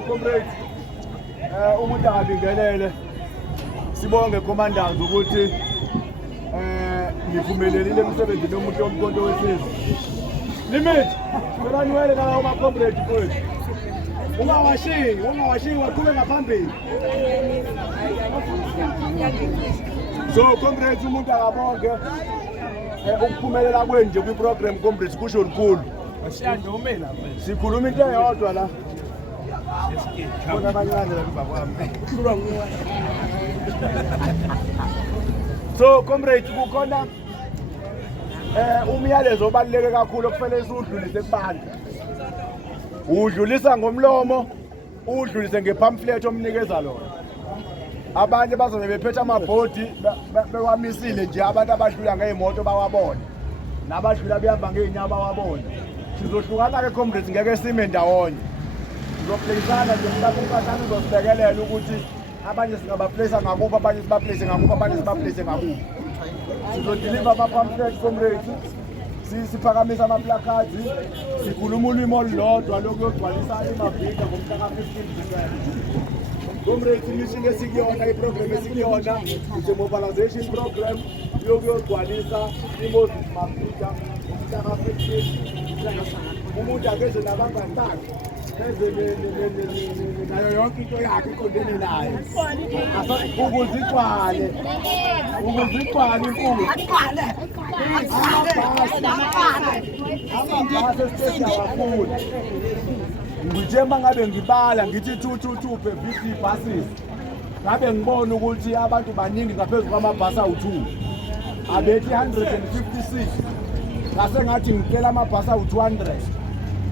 So comrades, umuntu angabingelele sibonge commanders ukuthi ngivumelelile emsebenzini omuhle womkhonto wesizwe. Limit, ngibaniwele ngalawo ma-comrades futhi. Ungawashiyi waqhubeka phambili. So comrades umuntu akabonge ukuphumelela kwenje kwi-program comrades kusho lukhulu. Sikhuluma into eyodwa la. So comrades kukhona umyalezo obaluleke kakhulu okufanele siwudlulise kubantu. Udlulisa ngomlomo, udlulise ngepamphlet omnikeza lona. Abanye bazobe bephethe amabhodi bewamisile nje abantu abadlula ngeemoto bawabona. Nabadlula behamba ngeenyawo bawabona. Sizohlukana ke comrades ngeke sime ndawonye. Sizoplacana nje mhlawumbe unkathathi uzosibekelela ukuthi abanye singabaplace ngakubo, abanye sibaplace ngakubo, abanye sibaplace ngakubo. Sizodeliver ama-pamphlet comrades, siphakamisa ama-placards, sikhuluma ulimi olulodwa lokuyogcwalisa imabhida ngomhla ka-15 December. Comrades, imission esikuyona, iprogram esikuyona, it's a mobilization program yokuyogcwalisa i-Moses Mabhida ngomhla ka-15. Umuntu akeze nabangathathu nayo yonke into yakhe iqondene nayo. Ukuze igcwale inkulu. Amabhasi esiteshini kakhulu. Ngithe uma ngabe ngibala ngithi 222 per 50 buses. Ngabe ngibona ukuthi abantu baningi ngaphezulu kwamabhasi awu2. Abethi 156. Ngase ngathi ngicela amabhasi awu200.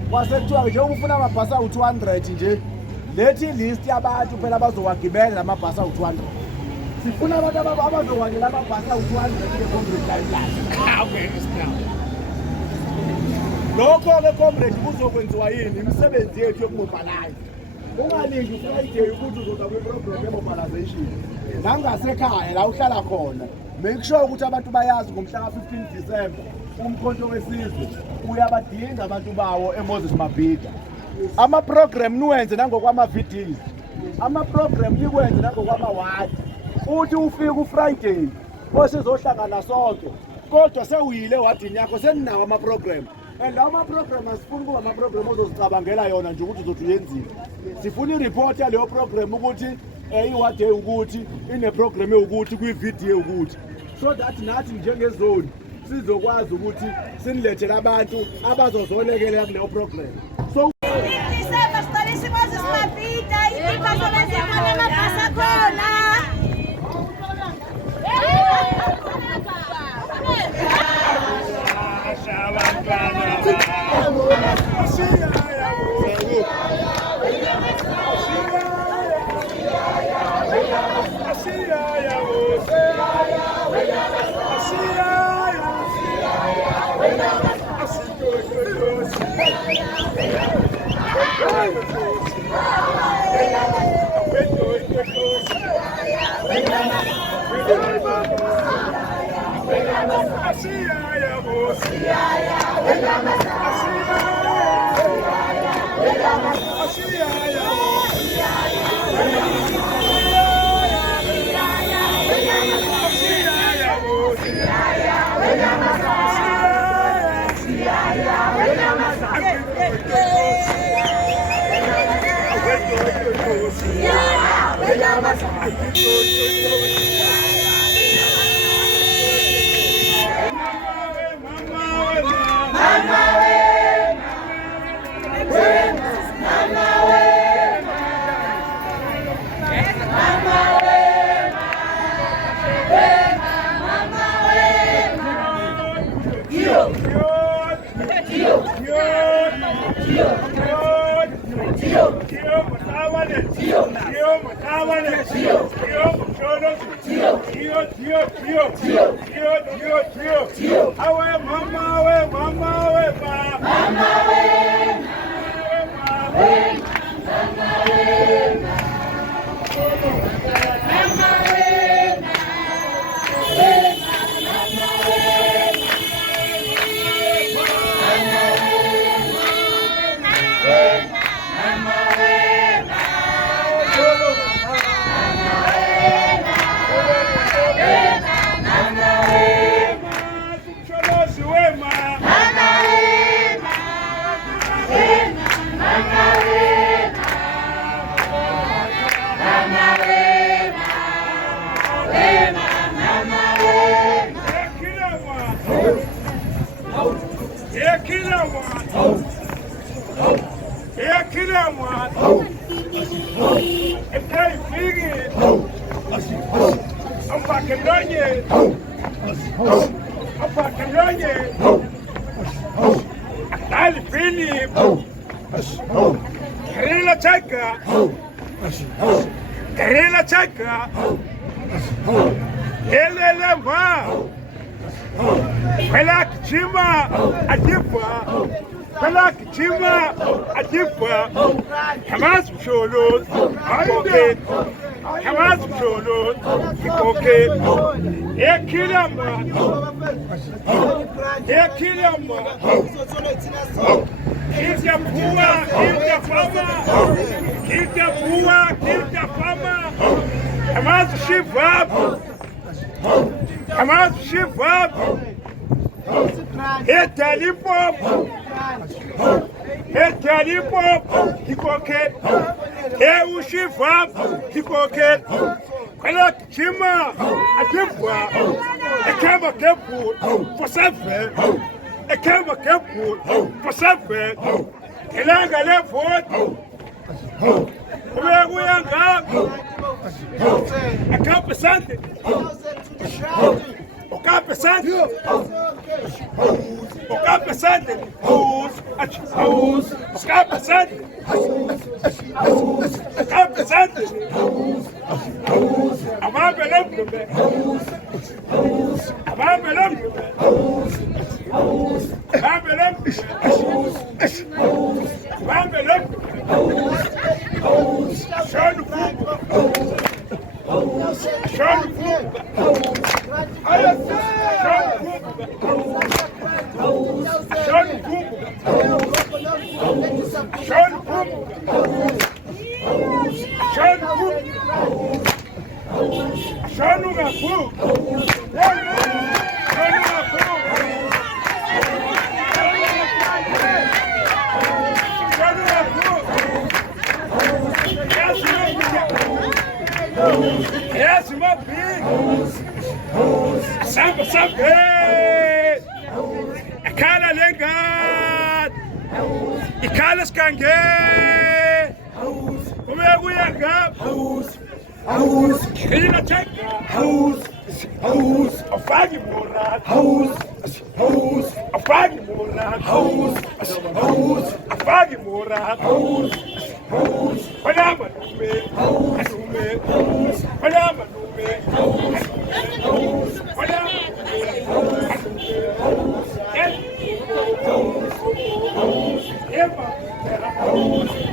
Kwasekuthiwa nje ufuna amabhasi awu200 nje. Lethi list yabantu phela abazowagibela lamabhasi awu200. Sifuna abantu abazowagibela amabhasi awu200 nge-comrade line. Okay, lokho-ke comrade kuzokwenziwa yini imisebenzi yethu yokumobilize. Ungalingi uFriday ukuthi uzoza kwi-program ye-mobilization. Nangasekhaya la uhlala khona. Make sure ukuthi abantu bayazi ngomhla ka-15 December umkhonto wesizwe uyabadinga abantu bawo eMoses Mabhida. Ama-program niwenze nangokwama-videos. Ama-program nikwenze nangokwama-wadi. Uthi ufike uFriday osizohlangana sonke. Kodwa sewuyile wadini yakho seninawo ama-program. And lawo ma-program asifuni kuba ama-program ozozicabangela yona nje ukuthi uzothi uyenzile. Sifuna i-report yaleyo program ukuthi iwadi ukuthi ine-program ukuthi kwi-video ukuthi. So that nathi njengezone sizokwazi ukuthi sinilethele abantu abazozolekelela kuleyo program. So December siqalisa iMoses Mabhida ibazobenza khona amabhasi akhona. kila mwa ekai figi apa kendonye Ali Philip Karela chaka Elele ma Pela kichima adipa Hamas msholo Koke Hamas msholo Koke Ekilama Kilta fama Hamas shivab Etalipop Hikoket Shivab Hikoket Kala Chima Adipwa Ekama Kepu for Safe Ekama Kepu for Safe Elanga Lefort Where we are now a couple Sunday Okape Sunday Yes, my big. Sambe. Ikala lengat. Ikala skange. Umeguyanga. House. Kila cheka. House. Afagi morat. House. Afagi morat. House. Afagi morat. House. Palama nume. Palama nume. Palama nume.